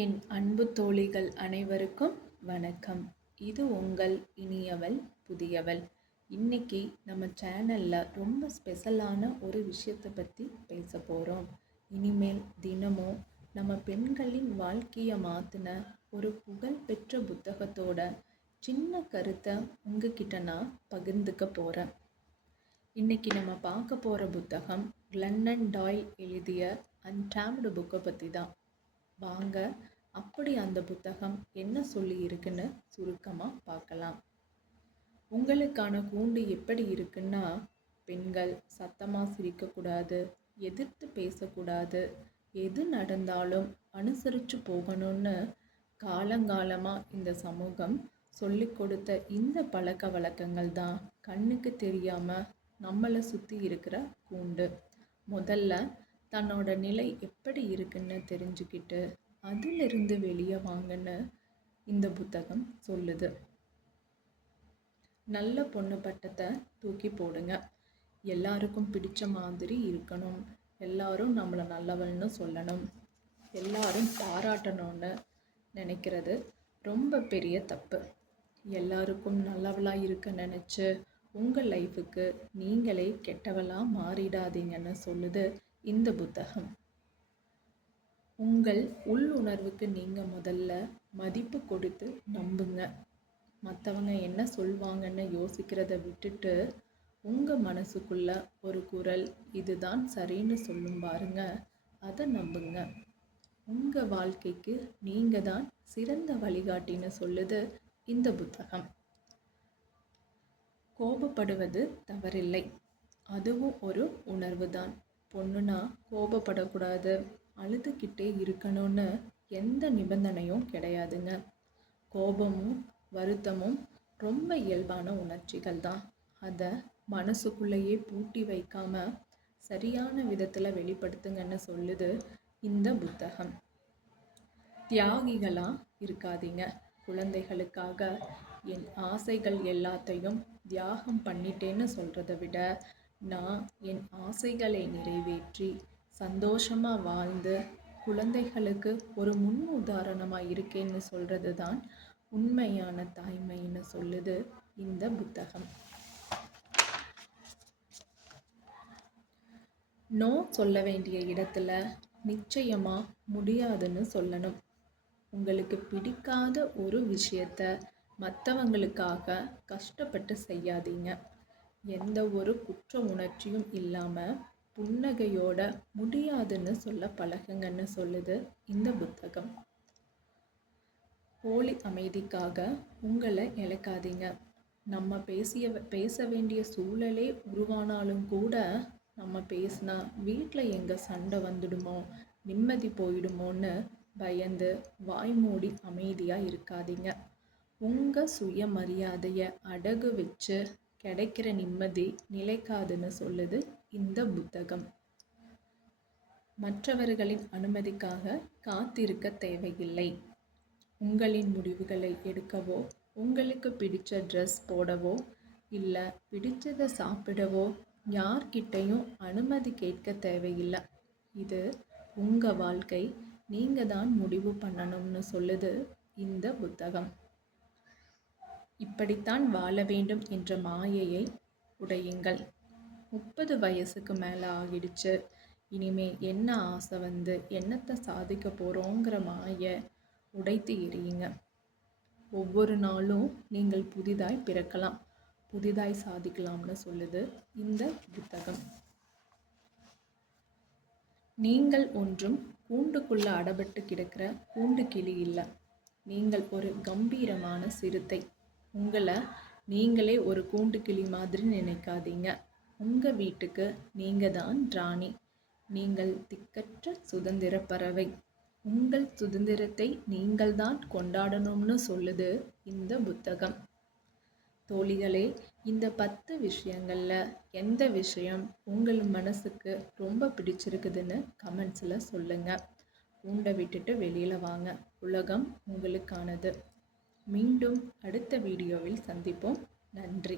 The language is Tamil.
என் அன்பு தோழிகள் அனைவருக்கும் வணக்கம். இது உங்கள் இனியவள் புதியவள். இன்னைக்கு நம்ம சேனலில் ரொம்ப ஸ்பெஷலான ஒரு விஷயத்தை பற்றி பேச போகிறோம். இனிமேல் தினமும் நம்ம பெண்களின் வாழ்க்கையை மாற்றின ஒரு புகழ்பெற்ற புத்தகத்தோட சின்ன கருத்தை உங்ககிட்ட நான் பகிர்ந்துக்க போகிறேன். இன்னைக்கு நம்ம பார்க்க போகிற புத்தகம் கிளென்னன் டாயில் எழுதிய அன்டாம்டு புக்கை பற்றி தான். வாங்க அப்படி அந்த புத்தகம் என்ன சொல்லி இருக்குன்னு சுருக்கமாக பார்க்கலாம். உங்களுக்கான கூண்டு எப்படி இருக்குன்னா, பெண்கள் சத்தமாக சிரிக்கக்கூடாது, எதிர்த்து பேசக்கூடாது, எது நடந்தாலும் அனுசரித்து போகணும்னு காலங்காலமாக இந்த சமூகம் சொல்லி கொடுத்த இந்த பழக்க வழக்கங்கள் தான் கண்ணுக்கு தெரியாமல் நம்மளை சுற்றி இருக்கிற கூண்டு. முதல்ல தன்னோட நிலை எப்படி இருக்குன்னு தெரிஞ்சுக்கிட்டு அதிலிருந்து வெளியே வாங்கன்னு இந்த புத்தகம் சொல்லுது. நல்ல பொண்ணு பட்டத்தை தூக்கி போடுங்க. எல்லாருக்கும் பிடிச்ச மாதிரி இருக்கணும், எல்லாரும் நம்மளை நல்லவள்னு சொல்லணும், எல்லாரும் பாராட்டணும்னு நினைக்கிறது ரொம்ப பெரிய தப்பு. எல்லாருக்கும் நல்லவளாக இருக்க நினச்சி உங்கள் லைஃபுக்கு நீங்களே கெட்டவளாக மாறிடாதீங்கன்னு சொல்லுது இந்த புத்தகம். உங்கள் உள்ளுணர்வுக்கு நீங்கள் முதல்ல மதிப்பு கொடுத்து நம்புங்க. மற்றவங்க என்ன சொல்வாங்கன்னு யோசிக்கிறத விட்டுட்டு உங்கள் மனசுக்குள்ள ஒரு குரல் இதுதான் சரின்னு சொல்லும் பாருங்க, அதை நம்புங்க. உங்கள் வாழ்க்கைக்கு நீங்கள் தான் சிறந்த வழிகாட்டின்னு சொல்லுது இந்த புத்தகம். கோபப்படுவது தவறில்லை, அதுவும் ஒரு உணர்வு தான். பொண்ணுனா கோபப்படக்கூடாது, அழுதுகிட்டே இருக்கணும்னு எந்த நிபந்தனையும் கிடையாதுங்க. கோபமும் வருத்தமும் ரொம்ப இயல்பான உணர்ச்சிகள் தான். அதை மனசுக்குள்ளேயே பூட்டி வைக்காம சரியான விதத்தில் வெளிப்படுத்துங்கன்னு சொல்லுது இந்த புத்தகம். தியாகிகளாக இருக்காதீங்க. குழந்தைகளுக்காக என் ஆசைகள் எல்லாத்தையும் தியாகம் பண்ணிட்டேன்னு சொல்கிறத விட, நான் என் ஆசைகளை நிறைவேற்றி சந்தோஷமாக வாழ்ந்து குழந்தைகளுக்கு ஒரு முன் உதாரணமாக இருக்கேன்னு சொல்கிறது தான் உண்மையான தாய்மைன்னு சொல்லுது இந்த புத்தகம். நோ சொல்ல வேண்டிய இடத்துல நிச்சயமாக முடியாதுன்னு சொல்லணும். உங்களுக்கு பிடிக்காத ஒரு விஷயத்த மற்றவங்களுக்காக கஷ்டப்பட்டு செய்யாதீங்க. எந்த ஒரு குற்ற உணர்ச்சியும் இல்லாமல் புன்னகையோட முடியாதுன்னு சொல்ல பழகுங்கன்னு சொல்லுது இந்த புத்தகம். போலி அமைதிக்காக உங்களை இழக்காதீங்க. நம்ம பேச வேண்டிய சூழலே உருவானாலும் கூட நம்ம பேசினா வீட்டில் எங்கே சண்டை வந்துடுமோ, நிம்மதி போயிடுமோன்னு பயந்து வாய்மூடி அமைதியாக இருக்காதீங்க. உங்கள் சுயமரியாதையை அடகு வச்சு கிடைக்கிற நிம்மதி நிலைக்காதுன்னு சொல்லுது இந்த புத்தகம். மற்றவர்களின் அனுமதிக்காக காத்திருக்க தேவையில்லை. உங்களின் முடிவுகளை எடுக்கவோ, உங்களுக்கு பிடிச்ச ட்ரெஸ் போடவோ, இல்லை பிடிச்சதை சாப்பிடவோ யார்கிட்டையும் அனுமதி கேட்க தேவையில்லை. இது உங்கள் வாழ்க்கை, நீங்கள் தான் முடிவு பண்ணணும்னு சொல்லுது இந்த புத்தகம். இப்படித்தான் வாழ வேண்டும் என்ற மாயையை உடையுங்கள். 30 வயசுக்கு மேலே ஆகிடுச்சு, இனிமே என்ன ஆசை வந்து என்னத்தை சாதிக்க போகிறோங்கிற மாயை உடைத்து எறியுங்க. ஒவ்வொரு நாளும் நீங்கள் புதிதாய் பிறக்கலாம், புதிதாய் சாதிக்கலாம்னு சொல்லுது இந்த புத்தகம். நீங்கள் ஒன்றும் கூண்டுக்குள்ள அடப்பட்டு கிடக்கிற கூண்டு கிளி இல்லை. நீங்கள் ஒரு கம்பீரமான சிறுத்தை. உங்களை நீங்களே ஒரு கூண்டு கிளி மாதிரி நினைக்காதீங்க. உங்கள் வீட்டுக்கு நீங்கள் தான் ராணி. நீங்கள் திக்கற்ற சுதந்திர பறவை. உங்கள் சுதந்திரத்தை நீங்கள் தான் கொண்டாடணும்னு சொல்லுது இந்த புத்தகம். தோழிகளே, இந்த 10 விஷயங்களில் எந்த விஷயம் உங்கள் மனசுக்கு ரொம்ப பிடிச்சிருக்குதுன்னு கமெண்ட்ஸில் சொல்லுங்கள். கூண்டை விட்டுட்டு வெளியில் வாங்க, உலகம் உங்களுக்கானது. மீண்டும் அடுத்த வீடியோவில் சந்திப்போம். நன்றி.